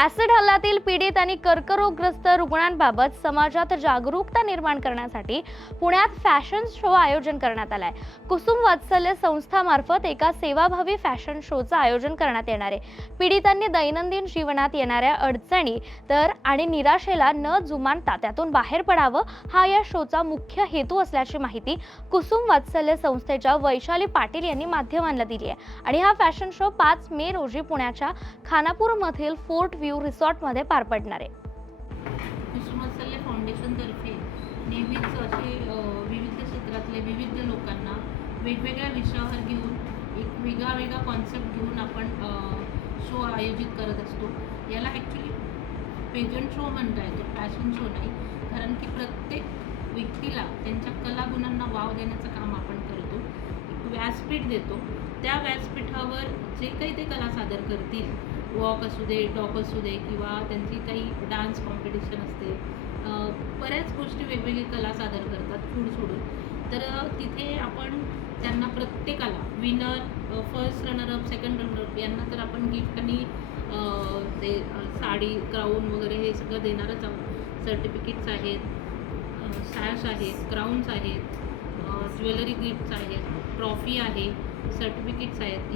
Acid हल्ल्यातील पीडित आणि कर्करोगग्रस्त रुग्णांबाबत समाजात जागरूकता निर्माण करण्यासाठी पुण्यात फॅशन शो आयोजन करण्यात आलाय. कुसुम वात्सल्य संस्थामार्फत एका सेवाभावी फॅशन शोचं आयोजन करण्यात येणार आहे. पीडितांनी दैनंदिन जीवनात येणाऱ्या अडचणी तर आणि निराशेला न जुमानता त्यातून बाहेर पडावं हा या शोचा मुख्य हेतू असल्याची माहिती कुसुम वात्सल्य संस्थेच्या वैशाली पाटील यांनी माध्यमांना दिली आहे. आणि हा फॅशन शो पाच मे रोजी पुण्याच्या खानापूरमधील फोर्ट व्ह्यू रिसॉर्टमध्ये पार पडणार आहे. कुसुमत्सल्य फाउंडेशनतर्फे नेहमीच असे विविध क्षेत्रातले विविध लोकांना वेगवेगळ्या विषयावर घेऊन एक वेगळा वेगळा कॉन्सेप्ट घेऊन आपण शो आयोजित करत असतो. याला ॲक्च्युली पेजंट शो म्हणता येतो फॅशन शो नाही. कारण की प्रत्येक व्यक्तीला त्यांच्या कलागुणांना वाव देण्याचं काम आपण करतो. एक व्यासपीठ देतो. त्या व्यासपीठावर जे काही ते कला सादर करतील वॉक असू दे टॉक असू दे किंवा त्यांची काही डान्स कॉम्पिटिशन असते. बऱ्याच गोष्टी वेगवेगळी कला सादर करतात फूड सोडून. तर तिथे आपण त्यांना प्रत्येकाला winner first runner up second runner up यांना तर आपण गिफ्ट आणि ते साडी क्राऊन वगैरे हे सगळं देणारच आहोत. सर्टिफिकेट्स आहेत सॅश आहेत क्राऊन्स आहेत ज्वेलरी गिफ्ट्स आहेत ट्रॉफी आहे सर्टिफिकेट्स आहेत.